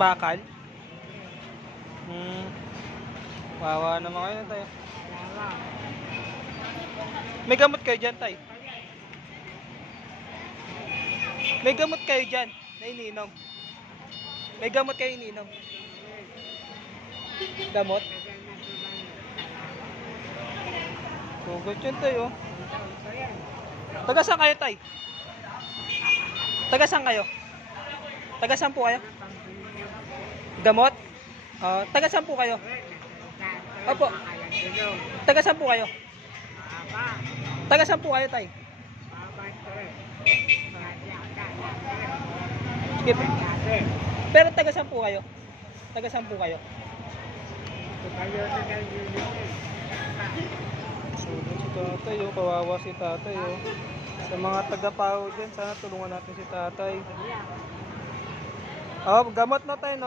bakal? Wawa naman kayo tayo. May gamot kayo dyan, tay? May gamot kayo dyan na iniinom? May gamot kayo iniinom? Gamot? Hugot yun, tay, oh. Taga saan kayo, tay? Taga saan kayo? Taga saan po kayo? Gamot? Taga saan po kayo? Opo. Taga saan po kayo? Taga saan po kayo, tay? Sige po. Pero taga saan po kayo? Taga saan po kayo? Sulit si tatay, oh. Kawawa si tatay, oh. Sa mga taga-paho dyan, sana tulungan natin si tatay. Gamot na tayo, no?